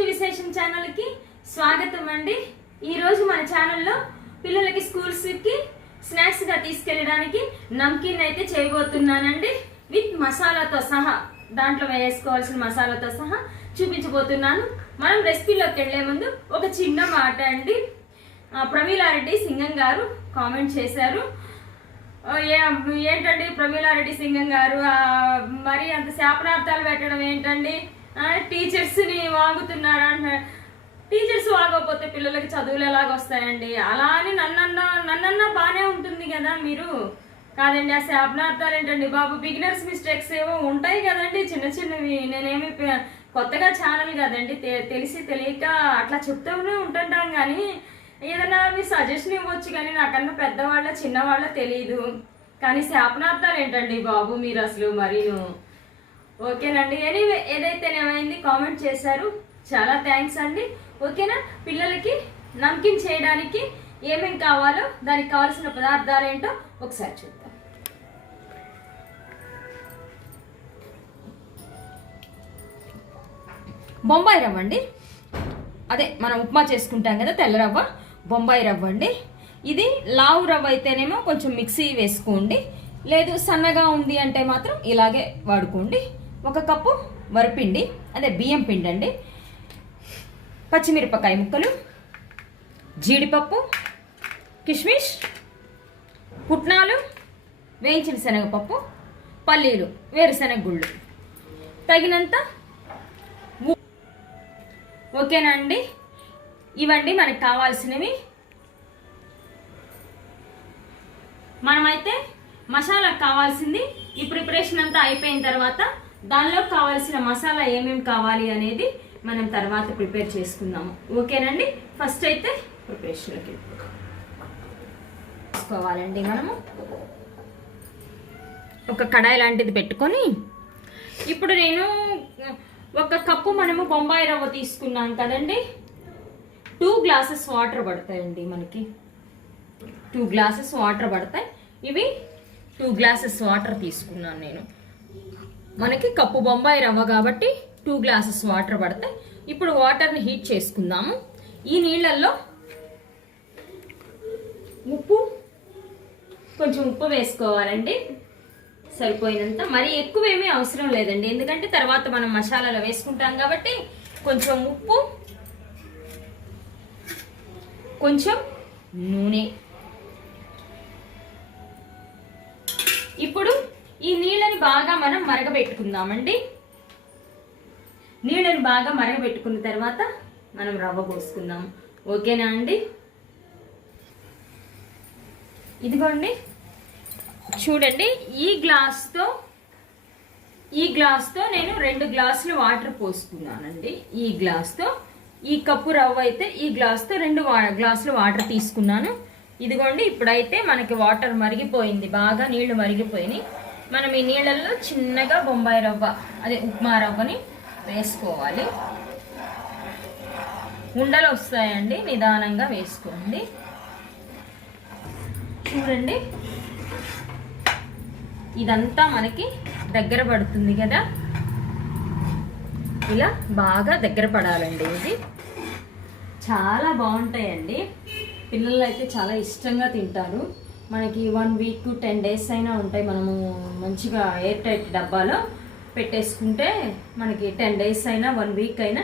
రోజు విశేషం ఛానల్ కి స్వాగతం అండి। ఈ రోజు మన ఛానల్లో పిల్లలకి స్కూల్స్ కి స్నాక్స్ గా తీసుకెళ్ళడానికి నమ్కీన్ అయితే చేయబోతున్నానండి। విత్ మసాలాతో సహా దాంట్లో వేసుకోవాల్సిన మసాలాతో సహా చూపించబోతున్నాను। మనం రెసిపీలోకి వెళ్ళే ముందు ఒక చిన్న మాట అండి। ప్రమీలారెడ్డి సింగం గారు కామెంట్ చేశారు, ఏంటండి ప్రమీలారెడ్డి సింగం గారు మరి అంత శాపనార్థాలు పెట్టడం ఏంటండి, టీచర్స్ ని వాగుతున్నారా అంటున్నారు। టీచర్స్ వాగకపోతే పిల్లలకి చదువులు ఎలాగొస్తాయండి? అలా అని నన్నన్నా బాగానే ఉంటుంది కదా మీరు, కాదండి ఆ శాపనార్థాలు ఏంటండి బాబు? బిగినర్స్ మిస్టేక్స్ ఏవో ఉంటాయి కదండి, చిన్న చిన్నవి। నేనేమి కొత్తగా ఛానల్ కదండి, తెలిసి తెలియక అట్లా చెప్తూనే ఉంటుంటాం, కానీ ఏదైనా మీ సజెషన్ ఇవ్వచ్చు, కానీ నాకన్నా పెద్దవాళ్ళ చిన్నవాళ్ళ తెలియదు, కానీ శాపనార్థాలు ఏంటండి బాబు మీరు అసలు మరీను। ఓకేనండి, ఎనీవే ఏదైతేనేమైంది కామెంట్ చేశారు, చాలా థ్యాంక్స్ అండి। ఓకేనా, పిల్లలకి నమ్కిన్ చేయడానికి ఏమేం కావాలో దానికి కావాల్సిన పదార్థాలు ఏంటో ఒకసారి చూద్దాం। బొంబాయి రవ్వ అండి, అదే మనం ఉప్మా చేసుకుంటాం కదా తెల్ల రవ్వ, బొంబాయి రవ్వ అండి। ఇది లావు రవ్వ అయితేనేమో కొంచెం మిక్సీ వేసుకోండి, లేదు సన్నగా ఉంది అంటే మాత్రం ఇలాగే వాడుకోండి। 1 కప్పు వరిపిండి, అదే బియ్యం పిండి అండి, పచ్చిమిరపకాయ ముక్కలు, జీడిపప్పు, కిస్మిస్, పుట్నాలు, వేయించిన శనగపప్పు, పల్లీలు, వేరుశనగ గుళ్ళు, తగినంత। ఓకేనా అండి, ఇవండి మనకి కావాల్సినవి। మనమైతే మసాలా కావాల్సింది ఈ ప్రిపరేషన్ అంతా అయిపోయిన తర్వాత దానిలో కావాల్సిన మసాలా ఏమేమి కావాలి అనేది మనం తర్వాత ప్రిపేర్ చేసుకుందాము। ఓకేనండి, ఫస్ట్ అయితే ప్రిపరేషన్లోకి తీసుకోవాలండి। మనము ఒక కడాయి లాంటిది పెట్టుకొని, ఇప్పుడు నేను 1 కప్పు మనము బొంబాయి రవ్వ తీసుకున్నాం కదండి, 2 గ్లాసెస్ వాటర్ పడతాయండి మనకి, 2 గ్లాసెస్ వాటర్ పడతాయి। ఇవి 2 గ్లాసెస్ వాటర్ తీసుకున్నాను నేను, మనకి కప్పు బొంబాయి రవ్వ కాబట్టి 2 గ్లాసెస్ వాటర్ పడతాయి। ఇప్పుడు వాటర్ని హీట్ చేసుకుందాము। ఈ నీళ్ళల్లో కొంచెం ఉప్పు వేసుకోవాలండి, సరిపోయినంత, మరి ఎక్కువేమీ అవసరం లేదండి, ఎందుకంటే తర్వాత మనం మసాలాలో వేసుకుంటాం కాబట్టి। కొంచెం ఉప్పు, కొంచెం నూనె। ఇప్పుడు ఈ నీళ్ళని బాగా మనం మరగబెట్టుకుందామండి। నీళ్ళని బాగా మరగబెట్టుకున్న తర్వాత మనం రవ్వ పోసుకుందాం। ఓకేనా అండి, ఇదిగోండి చూడండి, ఈ గ్లాస్తో నేను 2 గ్లాసులు వాటర్ పోసుకున్నానండి। ఈ గ్లాస్తో, ఈ కప్పు రవ్వ అయితే ఈ గ్లాస్తో 2 గ్లాసులు వాటర్ తీసుకున్నాను। ఇదిగోండి, ఇప్పుడైతే మనకి వాటర్ మరిగిపోయింది, బాగా నీళ్లు మరిగిపోయినాయి। మనం ఈ నీళ్ళల్లో చిన్నగా బొంబాయి రవ్వ, అదే ఉప్మా రవ్వని వేసుకోవాలి। ఉండలు వస్తాయండి, నిదానంగా వేసుకోండి। చూడండి, ఇదంతా మనకి దగ్గర పడుతుంది కదా, ఇలా బాగా దగ్గర పడాలండి। ఇది చాలా బాగుంటాయండి, పిల్లలు అయితే చాలా ఇష్టంగా తింటారు। మనకి 1 వీక్ 10 డేస్ అయినా ఉంటాయి, మనము మంచిగా ఎయిర్ టైట్ డబ్బాలో పెట్టేసుకుంటే మనకి 10 డేస్ అయినా 1 వీక్ అయినా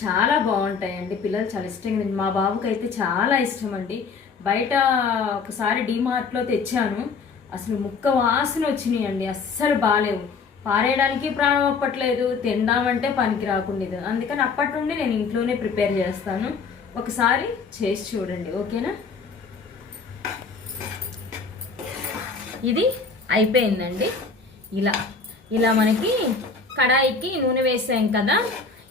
చాలా బాగుంటాయండి, పిల్లలు చాలా ఇష్టంగా మా బాబుకి అయితే చాలా ఇష్టం అండి। బయట ఒకసారి డిమార్ట్లో తెచ్చాను, అసలు ముక్క వాసన వచ్చినాయి అండి, అస్సలు బాగాలేవు, పారేయడానికి ప్రాణం అప్పట్లేదు, తిందామంటే పనికి రాకుండా, అందుకని అప్పటి నుండి నేను ఇంట్లోనే ప్రిపేర్ చేస్తాను, ఒకసారి చేసి చూడండి। ఓకేనా, ఇది అయిపోయిందండి। ఇలా మనకి కడాయికి నూనె వేసాం కదా,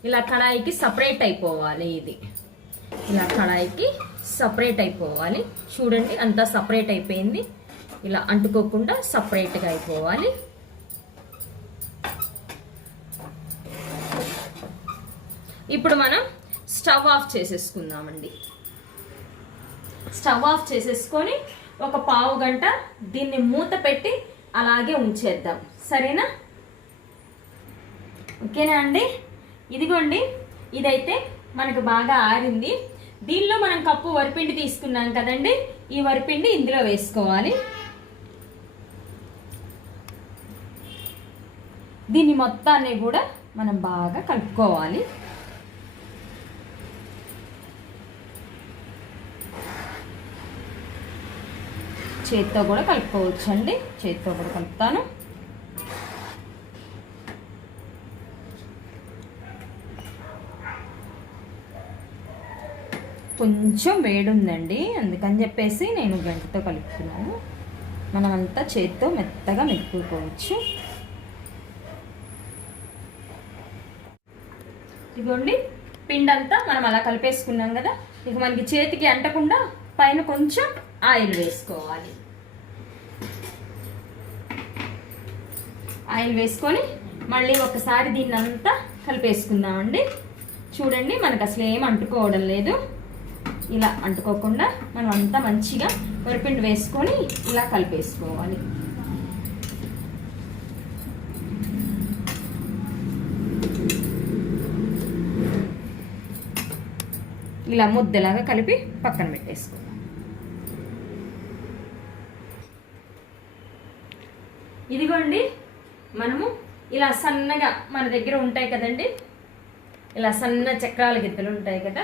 ఇలా కడాయికి సపరేట్ అయిపోవాలి, ఇది ఇలా కడాయికి సపరేట్ అయిపోవాలి। చూడండి, అంతా సపరేట్ అయిపోయింది, ఇలా అంటుకోకుండా సపరేట్గా అయిపోవాలి। ఇప్పుడు మనం స్టవ్ ఆఫ్ చేసేసుకుందామండి। స్టవ్ ఆఫ్ చేసేసుకొని 1 పావు గంట దీన్ని మూత పెట్టి అలాగే ఉంచేద్దాం, సరేనా? ఓకేనా అండి, ఇదిగోండి, ఇదైతే మనకు బాగా ఆరింది. దీనిలో మనం కప్పు వరిపిండి తీసుకున్నాం కదండి, ఈ వరిపిండి ఇందులో వేసుకోవాలి. దీన్ని మొత్తాన్ని కూడా మనం బాగా కలుపుకోవాలి. చేత్తో కూడా కలుపుకోవచ్చు అండి, చేత్తో కూడా కలుపుతాను. కొంచెం వేడి ఉందండి, అందుకని చెప్పేసి నేను గంటతో కలుపుతున్నాను. మనమంతా చేత్తో మెత్తగా మెక్కుకోవచ్చు. ఇదిగోండి పిండి అంతా మనం అలా కలిపేసుకున్నాం కదా. ఇక మనకి చేతికి అంటకుండా పైన కొంచెం ఆయిల్ వేసుకోవాలి. ఆయిల్ వేసుకొని మళ్ళీ ఒకసారి దీన్ని అంతా కలిపేసుకుందామండి. చూడండి మనకు అసలు ఏం అంటుకోవడం లేదు. ఇలా అంటుకోకుండా మనం అంతా మంచిగా వరిపిండి వేసుకొని ఇలా కలిపేసుకోవాలి. ఇలా ముద్దలాగా కలిపి పక్కన పెట్టేసుకోవాలి. ఇదిగోండి మనము ఇలా సన్నగా మన దగ్గర ఉంటాయి కదండి, ఇలా సన్న చక్రాల గిద్దలు ఉంటాయి కదా,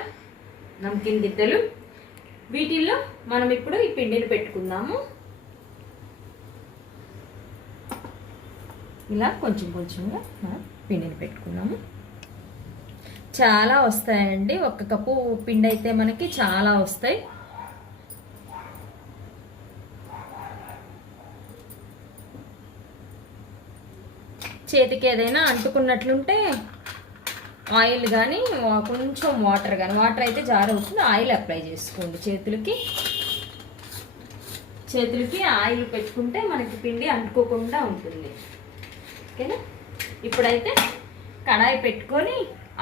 నమ్కిన్ గిద్దలు. వీటిల్లో మనం ఇప్పుడు ఈ పిండిని పెట్టుకుందాము. ఇలా కొంచెం కొంచెంగా పిండిని పెట్టుకుందాము. చాలా వస్తాయండి, 1 కప్పు పిండి అయితే మనకి చాలా వస్తాయి. చేతికి ఏదైనా అంటుకున్నట్లుంటే ఆయిల్ కానీ కొంచెం వాటర్ కానీ, వాటర్ అయితే జారవుతుంది, ఆయిల్ అప్లై చేసుకోండి చేతులకి ఆయిల్ పెట్టుకుంటే మనకి పిండి అంటుకోకుండా ఉంటుంది. ఓకేనా? ఇప్పుడైతే కడాయి పెట్టుకొని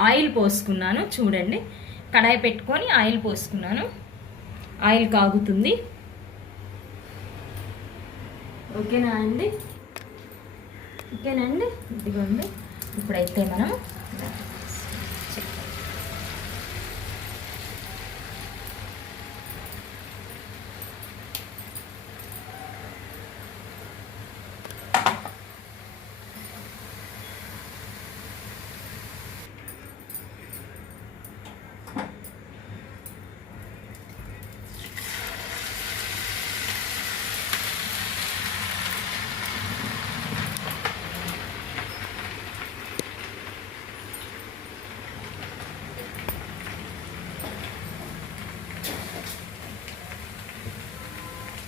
ఆయిల్ పోసుకున్నాను. చూడండి, కడాయి పెట్టుకొని ఆయిల్ పోసుకున్నాను. ఆయిల్ కాగుతుంది. ఓకేనా అండి? ఓకేనండి. ఇదిగోండి ఇప్పుడైతే మనం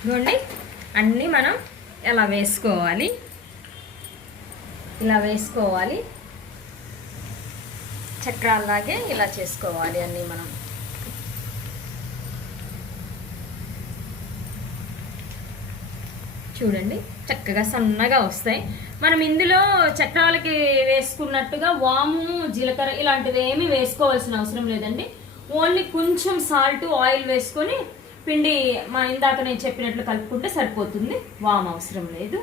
ఇదిగోండి అన్నీ మనం ఇలా వేసుకోవాలి. చక్రాల్లాగే ఇలా చేసుకోవాలి అన్నీ మనం. చూడండి చక్కగా సన్నగా వస్తాయి. మనం ఇందులో చక్రాలకి వేసుకున్నట్టుగా వాము, జీలకర్ర ఇలాంటివి ఏమీ వేసుకోవాల్సిన అవసరం లేదండి. ఓన్లీ కొంచెం సాల్ట్, ఆయిల్ వేసుకొని పిండి ఇందాక నేను చెప్పినట్లు కలుపుకుంటే సరిపోతుంది, వాము అవసరం లేదు.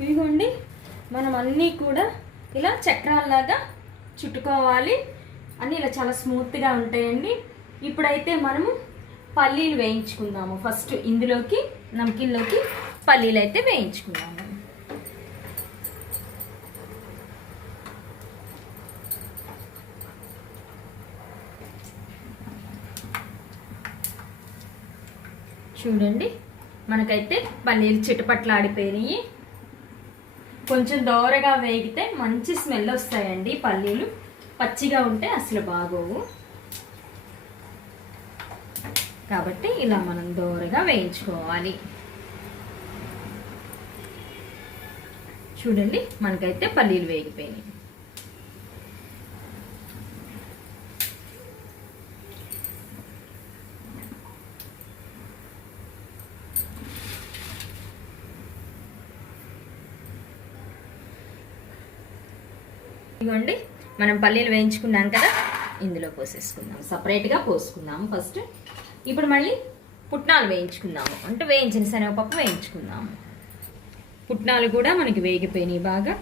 ఇదిగోండి మనం అన్నీ కూడా ఇలా చక్రాల్లాగా చుట్టుకోవాలి. అన్నీ ఇలా చాలా స్మూత్గా ఉంటాయండి. ఇప్పుడైతే మనము పల్లీలు వేయించుకుందాము. ఫస్ట్ ఇందులోకి నమ్కిన్లోకి పల్లీలు అయితే వేయించుకుందాము. చూడండి మనకైతే పల్లీలు చిటపట్లాడిపోయినాయి. కొంచెం దోరగా వేగితే మంచి స్మెల్ వస్తాయండి. పల్లీలు పచ్చిగా ఉంటే అసలు బాగోవు, కాబట్టి ఇలా మనం దోరగా వేయించుకోవాలి. చూడండి మనకైతే పల్లీలు వేగిపోయినాయి. ఇదిగోండి మనం పల్లీలు వేయించుకున్నాం కదా, ఇందులో పోసేసుకుందాం. సపరేట్గా పోసుకుందాము ఫస్ట్. ఇప్పుడు మళ్ళీ పుట్నాలు వేయించుకుందాము, అంటే వేయించిన శనగపప్పు వేయించుకుందాము. పుట్నాలు కూడా మనకి వేగిపోయినాయి బాగా.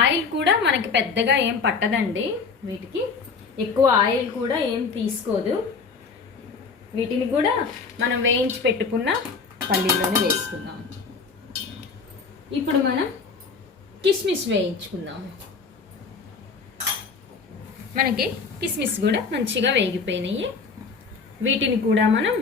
ఆయిల్ కూడా మనకి పెద్దగా ఏం పట్టదండి, వీటికి ఎక్కువ ఆయిల్ కూడా ఏం తీసుకోదు. వీటిని కూడా మనం వేయించి పెట్టుకున్న పల్లీలోనే వేసుకుందాం. ఇప్పుడు మనం కిస్మిస్ వేయించుకుందాము. మనకి కిస్మిస్ కూడా మంచిగా వేగిపోయినాయి. వీటిని కూడా మనం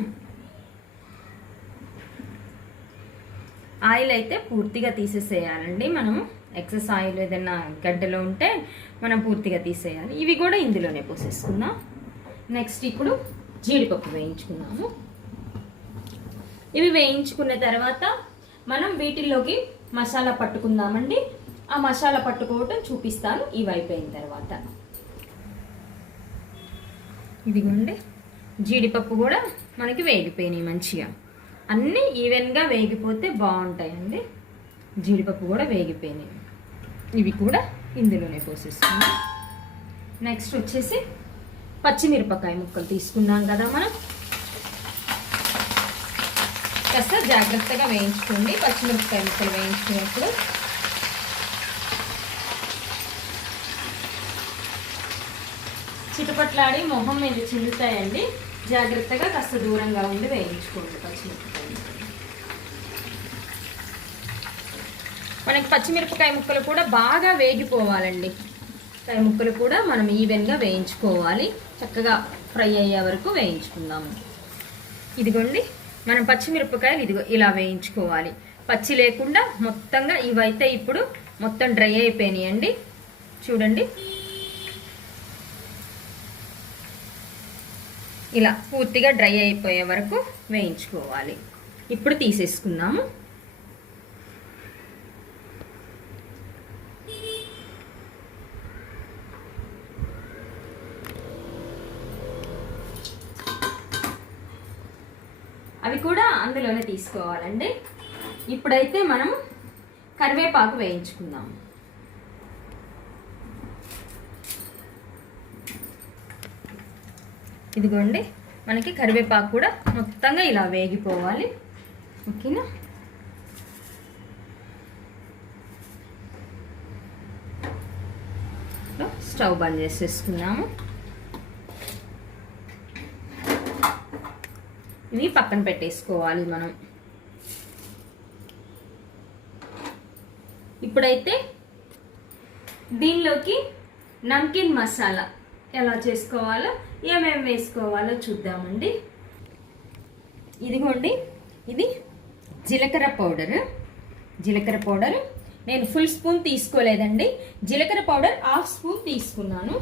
ఆయిల్ అయితే పూర్తిగా తీసేసేయాలండి. మనము ఎక్సెస్ ఆయిల్ ఏదైనా గడ్డలో ఉంటే మనం పూర్తిగా తీసేయాలి. ఇవి కూడా ఇందులోనే పోసేసుకుందాం. నెక్స్ట్ ఇప్పుడు జీడిపప్పు వేయించుకుందాము. ఇవి వేయించుకున్న తర్వాత మనం వీటిల్లోకి మసాలా పట్టుకుందామండి. ఆ మసాలా పట్టుకోవటం చూపిస్తాను ఇవి అయిపోయిన తర్వాత. ఇదిగోండి, జీడిపప్పు కూడా మనకి వేగిపోయినాయి మంచిగా. అన్నీ ఈవెన్గా వేగిపోతే బాగుంటాయండి. జీడిపప్పు కూడా వేగిపోయినాయి. ఇవి కూడా ఇందులోనే పోసేస్తున్నాం. నెక్స్ట్ వచ్చేసి పచ్చిమిరపకాయ ముక్కలు తీసుకున్నాం కదా మనం. కాస్త జాగ్రత్తగా వేయించుకోండి పచ్చిమిరపకాయ ముక్కలు వేయించుకున్నప్పుడు. చిటపట్లాడి మొహం మీద చిల్లుతాయండి. జాగ్రత్తగా కాస్త దూరంగా ఉండి వేయించుకోండి పచ్చిమిరపకాయ ముక్కలు. మనకి పచ్చిమిరపకాయ ముక్కలు కూడా బాగా వేగిపోవాలండి. కాయ ముక్కలు కూడా మనం ఈవెన్గా వేయించుకోవాలి. చక్కగా ఫ్రై అయ్యే వరకు వేయించుకుందాము. ఇదిగోండి, మనం పచ్చిమిరపకాయలు ఇదిగో ఇలా వేయించుకోవాలి. పచ్చి లేకుండా మొత్తంగా. ఇవైతే ఇప్పుడు మొత్తం డ్రై అయిపోయినాయండి. చూడండి, ఇలా పూర్తిగా డ్రై అయిపోయే వరకు వేయించుకోవాలి. ఇప్పుడు తీసేసుకుందాము. అవి కూడా అందులోనే తీసుకోవాలండి. ఇప్పుడైతే మనం కరివేపాకు వేయించుకుందాం. ఇదిగోండి, మనకి కరివేపాకు కూడా మొత్తంగా ఇలా వేగిపోవాలి. ఓకేనా? స్టవ్ బంద్ చేసేసుకున్నాము. ఇవి పక్కన పెట్టేసుకోవాలి మనం. ఇప్పుడైతే దీనిలోకి నమ్కీన్ మసాలా ఎలా చేసుకోవాలో, ఏమేమి వేసుకోవాలో చూద్దామండి. ఇదిగోండి, ఇది జీలకర్ర పౌడర్. జీలకర్ర పౌడర్ నేను ఫుల్ స్పూన్ తీసుకోలేదండి. జీలకర్ర పౌడర్ హాఫ్ స్పూన్ తీసుకున్నాను.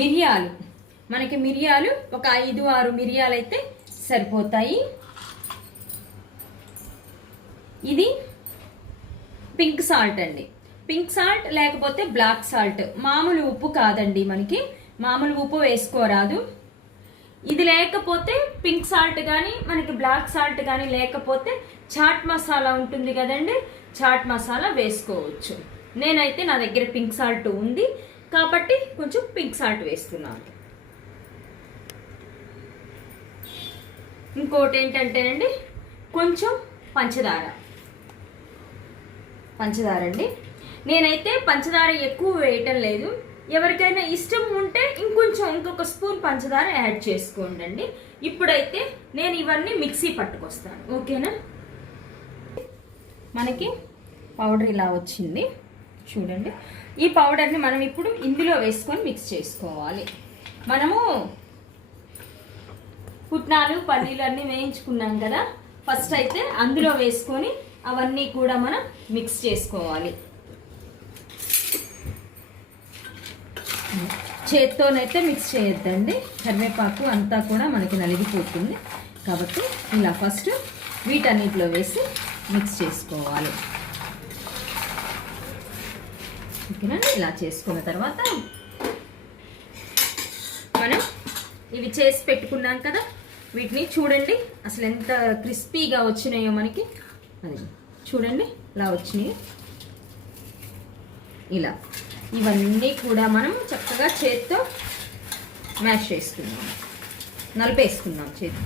మిరియాలు, మనకి మిరియాలు ఒక 5-6 మిరియాలు అయితే సరిపోతాయి. ఇది పింక్ సాల్ట్ అండి. పింక్ సాల్ట్ లేకపోతే బ్లాక్ సాల్ట్, మామూలు ఉప్పు కాదండి. మనకి మామూలు ఉప్పు వేసుకోరాదు. ఇది లేకపోతే పింక్ సాల్ట్ కానీ మనకి బ్లాక్ సాల్ట్ కానీ లేకపోతే చాట్ మసాలా ఉంటుంది కదండి, చాట్ మసాలా వేసుకోవచ్చు. నేనైతే నా దగ్గర పింక్ సాల్ట్ ఉంది కాబట్టి కొంచెం పింక్ సాల్ట్ వేస్తున్నాను. ఇంకోటి ఏంటంటేనండి, కొంచెం పంచదార. పంచదార అండి, నేనైతే పంచదార ఎక్కువ వేయటం లేదు. ఎవరికైనా ఇష్టం ఉంటే ఇంకొక స్పూన్ పంచదార యాడ్ చేసుకోండి. ఇప్పుడైతే నేను ఇవన్నీ మిక్సీ పట్టుకొస్తాను. ఓకేనా? మనకి పౌడర్ ఇలా వచ్చింది చూడండి. ఈ పౌడర్ని మనం ఇప్పుడు ఇందులో వేసుకొని మిక్స్ చేసుకోవాలి. మనము పుట్నాలు పల్లీలు అన్నీ వేయించుకున్నాం కదా, ఫస్ట్ అయితే అందులో వేసుకొని అవన్నీ కూడా మనం మిక్స్ చేసుకోవాలి. చేత్తోనైతే మిక్స్ చేయొద్దండి, కరివేపాకు అంతా కూడా మనకి నలిగిపోతుంది. కాబట్టి ఇలా ఫస్ట్ వీటన్నిటిలో వేసి మిక్స్ చేసుకోవాలి. ఓకేనా? ఇలా చేసుకున్న తర్వాత మనం ఇవి చేసి పెట్టుకున్నాం కదా, వీటిని చూడండి అసలు ఎంత క్రిస్పీగా వచ్చినాయో మనకి. అది చూడండి ఇలా వచ్చినాయి. ఇలా ఇవన్నీ కూడా మనం చక్కగా చేత్తో మ్యాష్ చేసుకుందాం, నలిపేసుకుందాం చేతి.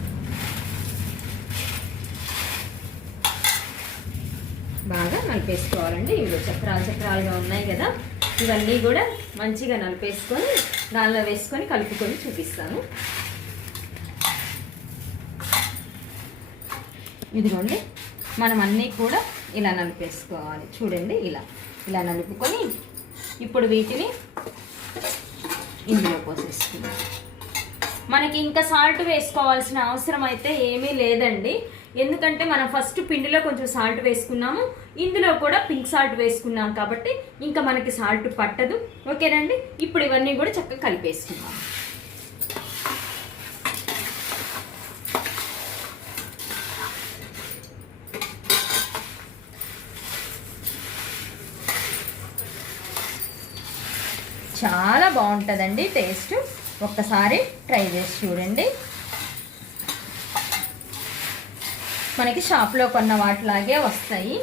బాగా నలిపేసుకోవాలండి. ఇవి చక్రాలు చక్రాలుగా ఉన్నాయి కదా, ఇవన్నీ కూడా మంచిగా నలిపేసుకొని దానిలో వేసుకొని కలుపుకొని చూపిస్తాను. ఇదిగోండి, మనం అన్నీ కూడా ఇలా నలిపేసుకోవాలి. చూడండి, ఇలా ఇలా నలుపుకొని ఇప్పుడు వీటిని ఇందులో పోసేసుకుందాం. మనకి ఇంకా సాల్ట్ వేసుకోవాల్సిన అవసరం అయితే ఏమీ లేదండి, ఎందుకంటే మనం ఫస్ట్ పిండిలో కొంచెం సాల్ట్ వేసుకున్నాము, ఇందులో కూడా పింక్ సాల్ట్ వేసుకున్నాం కాబట్టి ఇంకా మనకి సాల్ట్ పట్టదు. ఓకేనండి, ఇప్పుడు ఇవన్నీ కూడా చక్కగా కలిపేసుకుందాం. చాలా బాగుంటుందండి టేస్ట్, ఒక్కసారి ట్రై చేసి చూడండి. మనకి షాప్లో కొన్న వాటిలాగే వస్తాయి,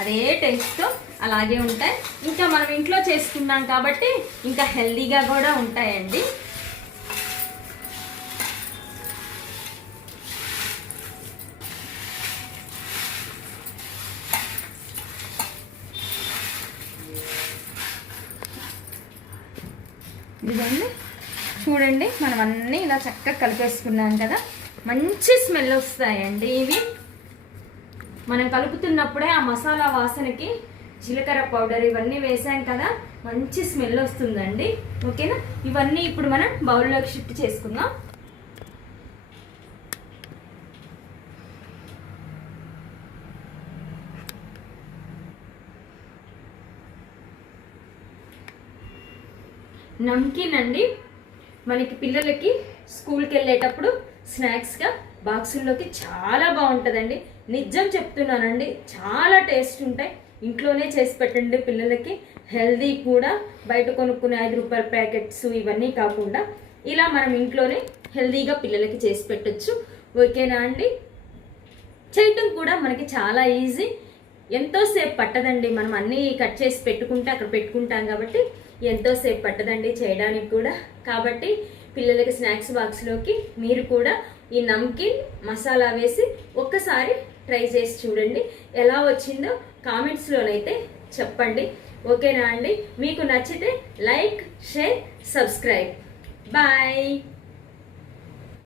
అదే టేస్ట్తో అలాగే ఉంటాయి. ఇంకా మనం ఇంట్లో చేసుకున్నాం కాబట్టి ఇంకా హెల్దీగా కూడా ఉంటాయండి. ఇదిగోండి, చూడండి, మనం అన్నీ ఇలా చక్కగా కలిపేసుకున్నాం కదా, మంచి స్మెల్ వస్తాయండి ఇవి. మనం కలుపుతున్నప్పుడే ఆ మసాలా వాసనకి జీలకర్ర పౌడర్ ఇవన్నీ వేసాం కదా, మంచి స్మెల్ వస్తుందండి. ఓకేనా, ఇవన్నీ ఇప్పుడు మనం బౌల్లోకి షిఫ్ట్ చేసుకుందాం. నమ్కిన్ అండి, మనకి పిల్లలకి స్కూల్కి వెళ్ళేటప్పుడు స్నాక్స్గా బాక్సుల్లోకి చాలా బాగుంటుందండి. నిజం చెప్తున్నానండి, చాలా టేస్ట్ ఉంటాయి. ఇంట్లోనే చేసి పెట్టండి పిల్లలకి, హెల్దీ కూడా. బయట కొనుక్కునే 5 రూపాయల ప్యాకెట్స్ ఇవన్నీ కాకుండా ఇలా మనం ఇంట్లోనే హెల్దీగా పిల్లలకి చేసి పెట్టచ్చు. ఓకేనా అండి, చేయటం కూడా మనకి చాలా ఈజీ, ఎంతోసేపు పట్టదండి. మనం అన్నీ కట్ చేసి పెట్టుకుంటే అక్కడ పెట్టుకుంటాం కాబట్టి ఎంతోసేపు పట్టదండి చేయడానికి కూడా. కాబట్టి పిల్లలకి స్నాక్స్ బాక్స్లోకి మీరు కూడా ఈ నమ్కిన్ మసాలా వేసి ఒక్కసారి ట్రై చేసి చూడండి, ఎలా వచ్చిందో కామెంట్స్లోనైతే చెప్పండి. ఓకేనా అండి, మీకు నచ్చితే లైక్, షేర్, సబ్స్క్రైబ్. బాయ్.